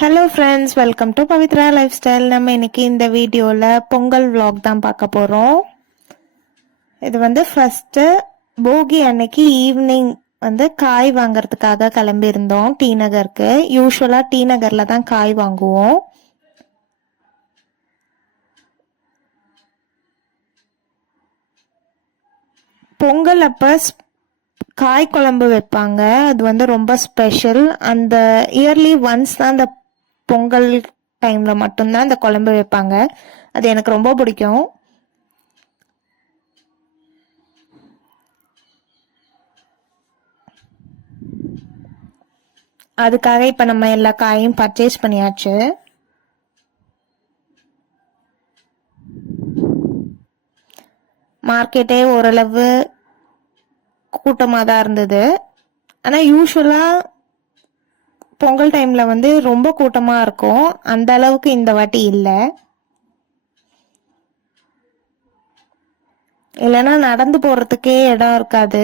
Hello friends, welcome to Pavithra life style. நம்ம இன்னைக்கு இந்த வீடியோவில் பொங்கல் vlog தான் பார்க்க போகிறோம். இது வந்து ஃபஸ்ட்டு போகி அன்னைக்கு ஈவினிங் வந்து காய் வாங்கிறதுக்காக கிளம்பியிருந்தோம் டி நகருக்கு. யூஸ்வலாக டி நகரில் தான் காய் வாங்குவோம். பொங்கல் அப்போ காய் குழம்பு வைப்பாங்க. அது வந்து ரொம்ப ஸ்பெஷல். அந்த இயர்லி ஒன்ஸ் தான் அந்த பொங்கல் டைம்ல மட்டும்தான் அந்த குழம்பு வைப்பாங்க. அது எனக்கு ரொம்ப பிடிக்கும். அதுக்காக இப்ப நம்ம எல்லா காயும் பர்ச்சேஸ் பண்ணியாச்சு. மார்க்கெட்டே ஓரளவு கூட்டமாக தான் இருந்தது. ஆனால் யூஸ்வலாக பொங்கல் டைமில் வந்து ரொம்ப கூட்டமாக இருக்கும். அந்த அளவுக்கு இந்த வாட்டி இல்லை. இல்லைன்னா நடந்து போகிறதுக்கே இடம் இருக்காது.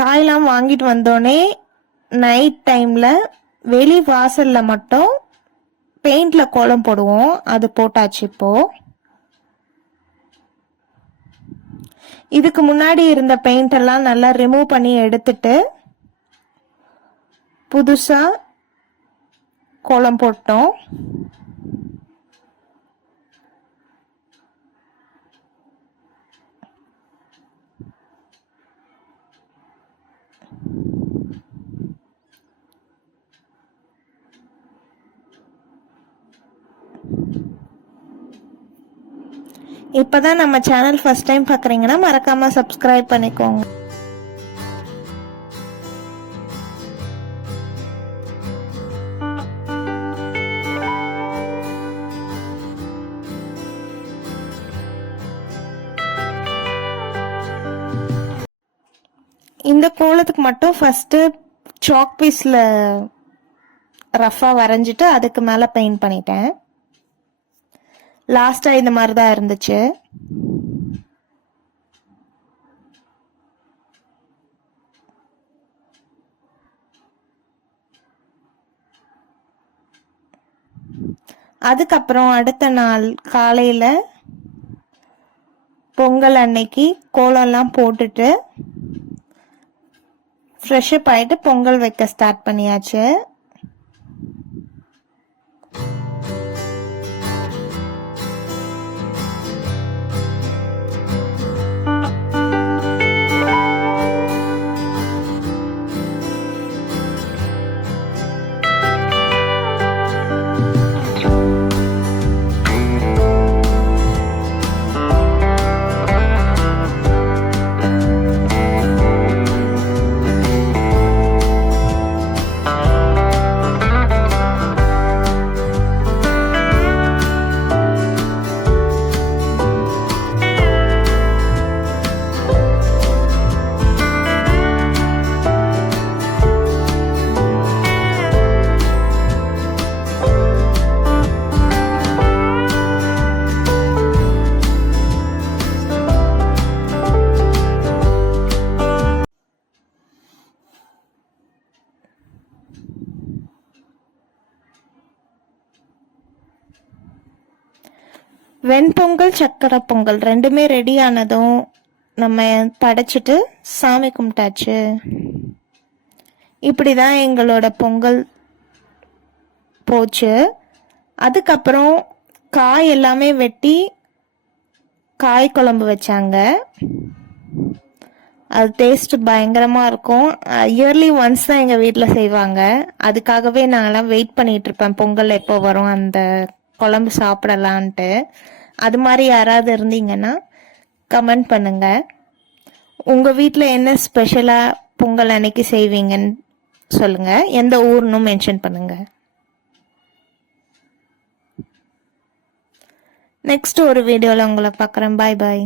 காயெல்லாம் வாங்கிட்டு வந்தோடனே நைட் டைமில் வெளி வாசலில் மட்டும் பெயிண்டில் கோலம் போடுவோம். அது போட்டாச்சு இப்போது. இதுக்கு முன்னாடி இருந்த பெயிண்ட் எல்லாம் நல்லா ரிமூவ் பண்ணி எடுத்துட்டு புதுசா கோலம் போட்டோம். இப்பதான் நம்ம சேனல் ஃபர்ஸ்ட் டைம் பார்க்குறீங்கன்னா மறக்காம சப்ஸ்கிரைப் பண்ணிக்கோங்க. இந்த கோலத்துக்கு மட்டும் ஃபர்ஸ்ட் சாக் பீஸ்ல ரஃபா வரைஞ்சிட்டு அதுக்கு மேல பெயிண்ட் பண்ணிட்டேன். லாஸ்டா இந்த மாதிரி தான் இருந்துச்சு. அதுக்கப்புறம் அடுத்த நாள் காலையில பொங்கல் அன்னைக்கு கோலம்லாம் போட்டுட்டு ஃப்ரெஷ் அப் ஆயிட்டு பொங்கல் வைக்க ஸ்டார்ட் பண்ணியாச்சு. வெண்பொங்கல் சக்கரை பொங்கல் ரெண்டுமே ரெடி ஆனதும் நம்ம படைச்சிட்டு சாமி கும்பிட்டாச்சு. இப்படிதான் எங்களோட பொங்கல் போச்சு. அதுக்கப்புறம் காய் எல்லாமே வெட்டி காய் குழம்பு வச்சாங்க. அது டேஸ்ட் பயங்கரமா இருக்கும். இயர்லி ஒன்ஸ் தான் எங்க வீட்டில் செய்வாங்க. அதுக்காகவே நாங்கெல்லாம் வெயிட் பண்ணிட்டு இருப்பேன் பொங்கல் எப்போ வரும் அந்த குழம்பு சாப்பிடலான்ட்டு. அது மாதிரி யாராவது இருந்தீங்கன்னா கமெண்ட் பண்ணுங்க. உங்க வீட்டில் என்ன ஸ்பெஷலா பொங்கல் அன்னைக்கு செய்வீங்கன்னு சொல்லுங்க. எந்த ஊர்னு மென்ஷன் பண்ணுங்க. நெக்ஸ்ட் ஒரு வீடியோவில் உங்களை பார்க்குறேன். பாய் பாய்.